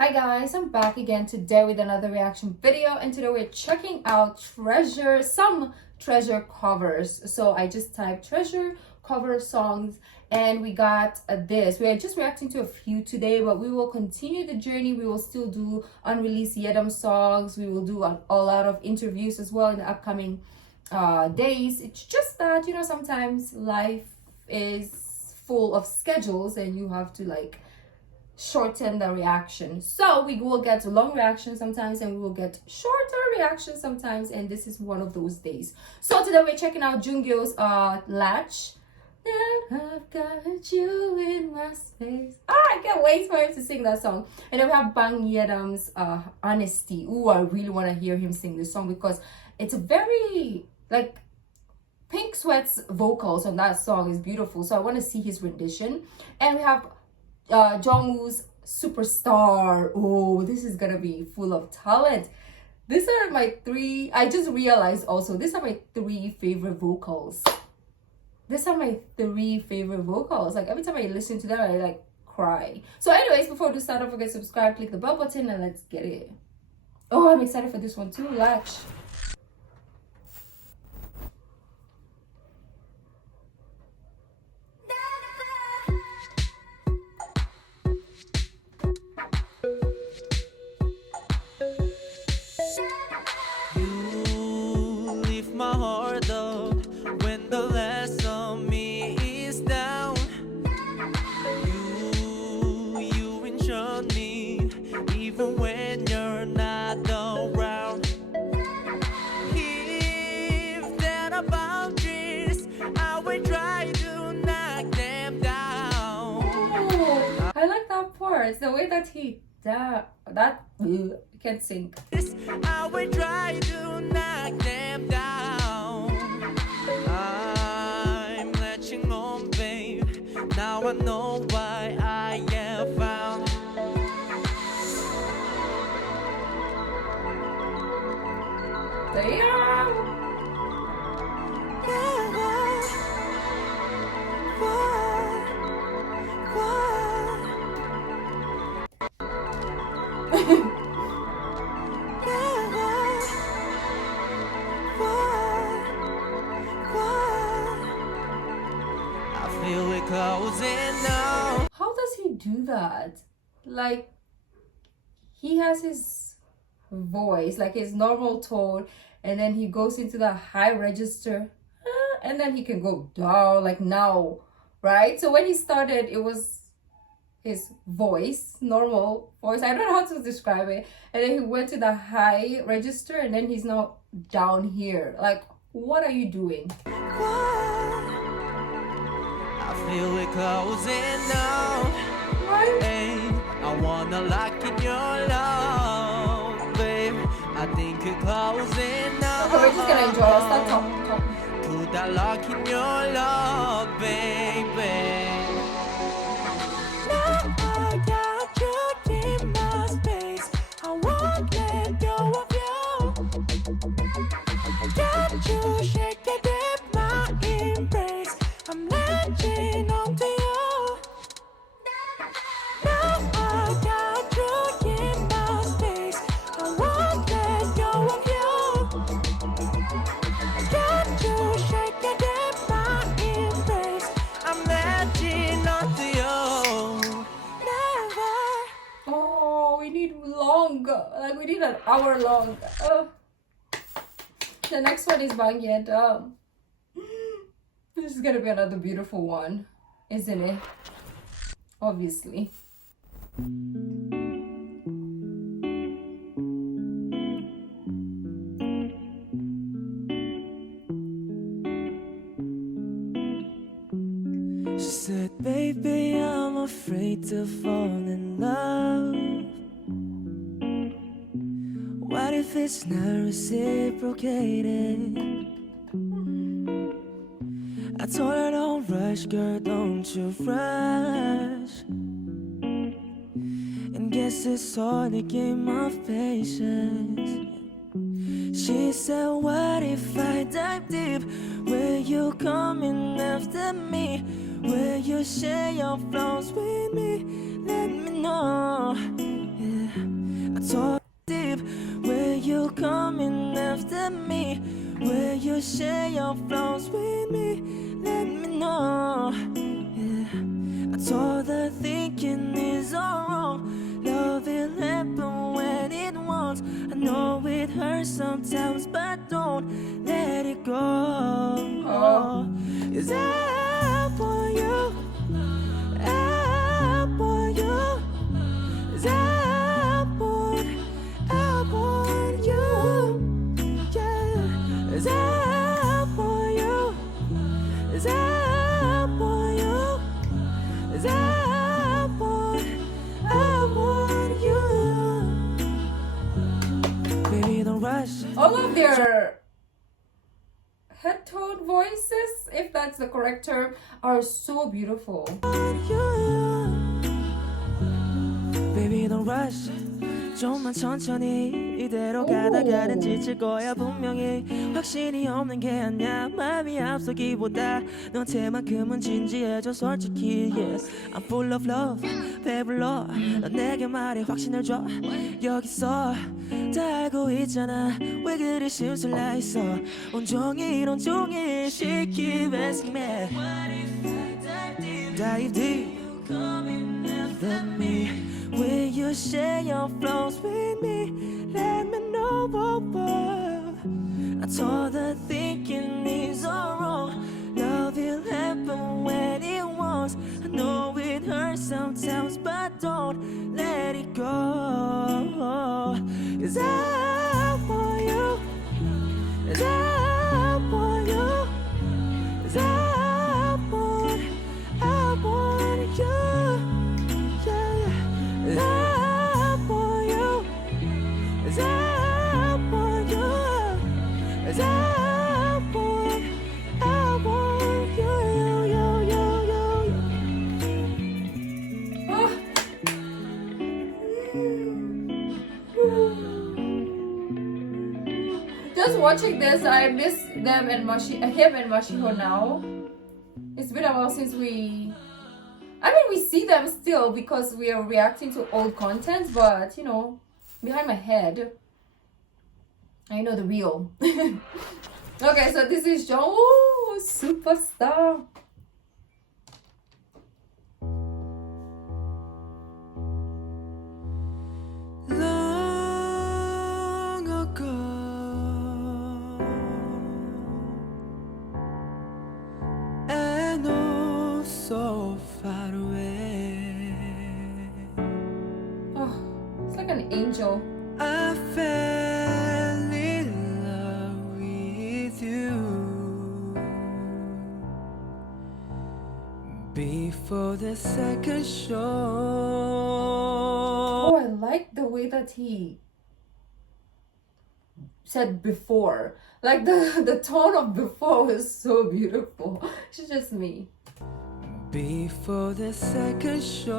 Hi guys, I'm back again today with another reaction video, and today we're checking out some treasure covers. So I just typed treasure cover songs and we got this. We're just reacting to a few today, but we will continue the journey. We will still do unreleased Yeongue songs. We will do a lot of interviews as well in the upcoming days. It's just that, you know, sometimes life is full of schedules and you have to shorten the reaction. So we will get long reactions sometimes and we will get shorter reactions sometimes, and this is one of those days. So today we're checking out JUNKYU's Latch. That I've got you in my space. I can't wait for him to sing that song. And then we have Bang Yeon's Honesty. Ooh, I really want to hear him sing this song because it's a very Pink Sweat's vocals on that song is beautiful. So I want to see his rendition. And we have Jungwoo's Superstar. Oh, this is gonna be full of talent. These are my three. I just realized also these are my three favorite vocals. These are my three favorite vocals. Like every time I listen to them, I cry. So, anyways, before we start, don't forget to subscribe, click the bell button, and let's get it. Oh, I'm excited for this one too. Latch. My heart up when the last of me is down. You ensure me even when you're not around. If there are boundaries, I will try to knock them down. Oh, I like that part. It's the way that he I can't sing. I will try to knock them down. I'm latching on, babe. Now I know why I am found. Damn. Feel it closing now. How does he do that? Like, he has his voice, like his normal tone, and then he goes into the high register, and then he can go down, like now, right? So when he started, it was his voice, normal voice. I don't know how to describe it. And then he went to the high register, and then he's now down here. Like, what are you doing? I feel it closing now. Hey, I wanna lock in your love, babe. I think it's closing now. Okay, we're just gonna enjoy. I'll start talking. Put that lock in your love, baby. Now I got you in my space. I won't let go of you. Got you shaking in my embrace. I'm latching onto you. Now I got you in my space. I won't let go of you. Got you shaking in my embrace. I'm latching onto you. Never. Oh, we need long. Like, we need an hour long. The next one is Bang Yeongue. This is gonna be another beautiful one, isn't it? Obviously. She said, baby, I'm afraid to fall in love. What if it's not reciprocated? I told her, don't rush, girl, don't you rush. And guess it's all a game of patience. She said, what if I dive deep? Will you coming after me? Will you share your flaws with me? Let me know. Yeah. you coming after me? Will you share your flaws with me? Let me know. Yeah. I told her thinking is all wrong. Love will happen when it wants. I know it hurts sometimes, but don't let it go. Oh. Is I for you? I for you? Is I want you? Yeah. Is I for you? Is I for you? Is I want you? Baby, don't rush. All of their head tone voices, if that's the correct term, are so beautiful. Baby, don't rush. 좀만 천천히 이대로 가다가는 지칠 거야 분명히. 확신이 없는 게 아니야. 마음이 앞서기보다 너한테만큼은 진지해져 솔직히. Yeah. I'm full of love. 배불러. 넌 내게 말해 확신을 줘. 여기서 다 알고 있잖아. 왜 그리 심술나 있어. 온종일 she keep asking me. Dive deep. Let me. Will you share your flaws with me? Let me know. I told her thinking is all wrong. Love will happen when it wants. I know it hurts sometimes, but don't let it go. Is I for you? Is I for you? Is I want you? Is I for you? Is I for you? Is I want you? Just watching this, I miss them and him and Mashiho now. It's been a while since we see them still because we are reacting to old content, but you know, behind my head, I know the real. Okay, so this is JUNKYU, superstar. Long ago, and oh so far away, Oh, it's like an angel. I fell in love with you before the second show. Oh, I like the way that he said before. Like the tone of before was so beautiful. It's just me. Before the second show,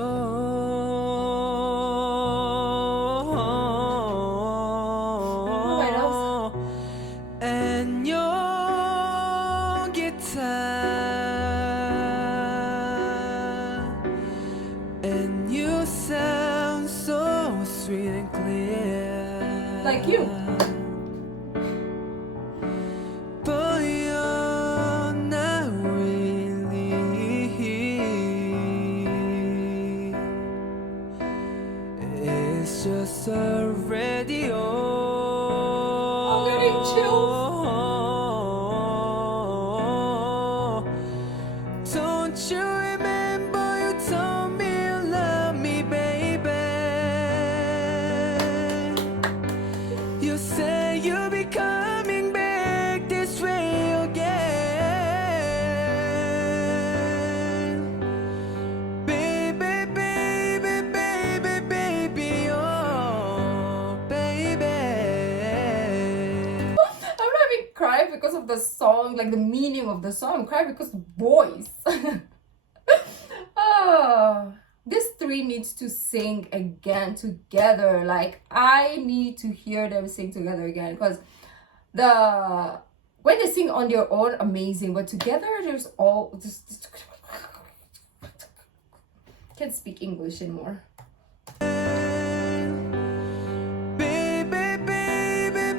and your guitar, and you sound so sweet and clear, Like you. but you're not really. It's just a radio. I'm getting chills. Don't you remember you told me you love me, baby? You say you'll be coming back this way again. Baby, baby, baby, baby, oh, baby. I'm not even crying because of the song, like the meaning of the song. I'm crying because the voice. Oh, these three needs to sing again together. Like I need to hear them sing together again because when they sing on their own, amazing, but together there's all just can't speak English anymore. Baby, baby,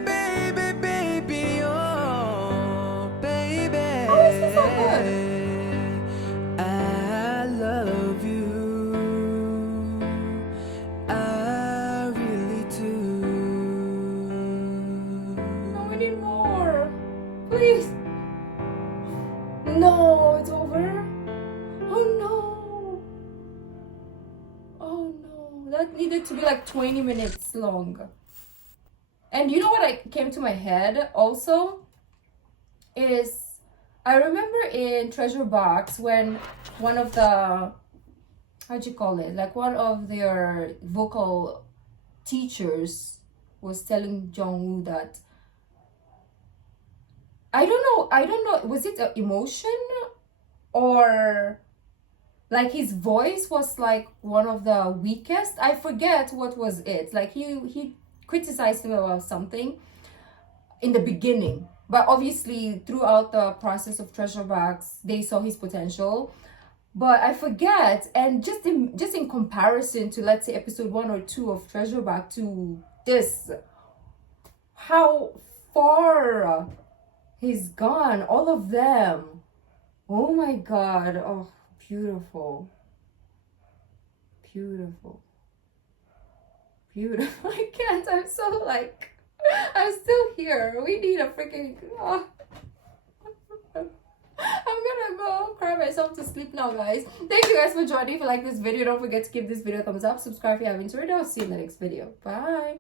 be like 20 minutes long. And you know what I came to my head also is I remember in Treasure Box when one of the, how'd you call it, like one of their vocal teachers was telling Jungwoo that I don't know, was it an emotion or like his voice was like one of the weakest? I forget what was it. Like he criticized him about something in the beginning, but obviously throughout the process of Treasure Box they saw his potential. But I forget, and just in comparison to, let's say, episode 1 or 2 of Treasure Box to this, how far he's gone, all of them. Oh my god. Oh, beautiful. Beautiful. Beautiful. I can't. I'm so like, I'm still here. We need a freaking, oh. I'm gonna go cry myself to sleep now, guys. Thank you guys for joining. If you like this video, don't forget to give this video a thumbs up, subscribe if you haven't already. I'll see you in the next video. Bye.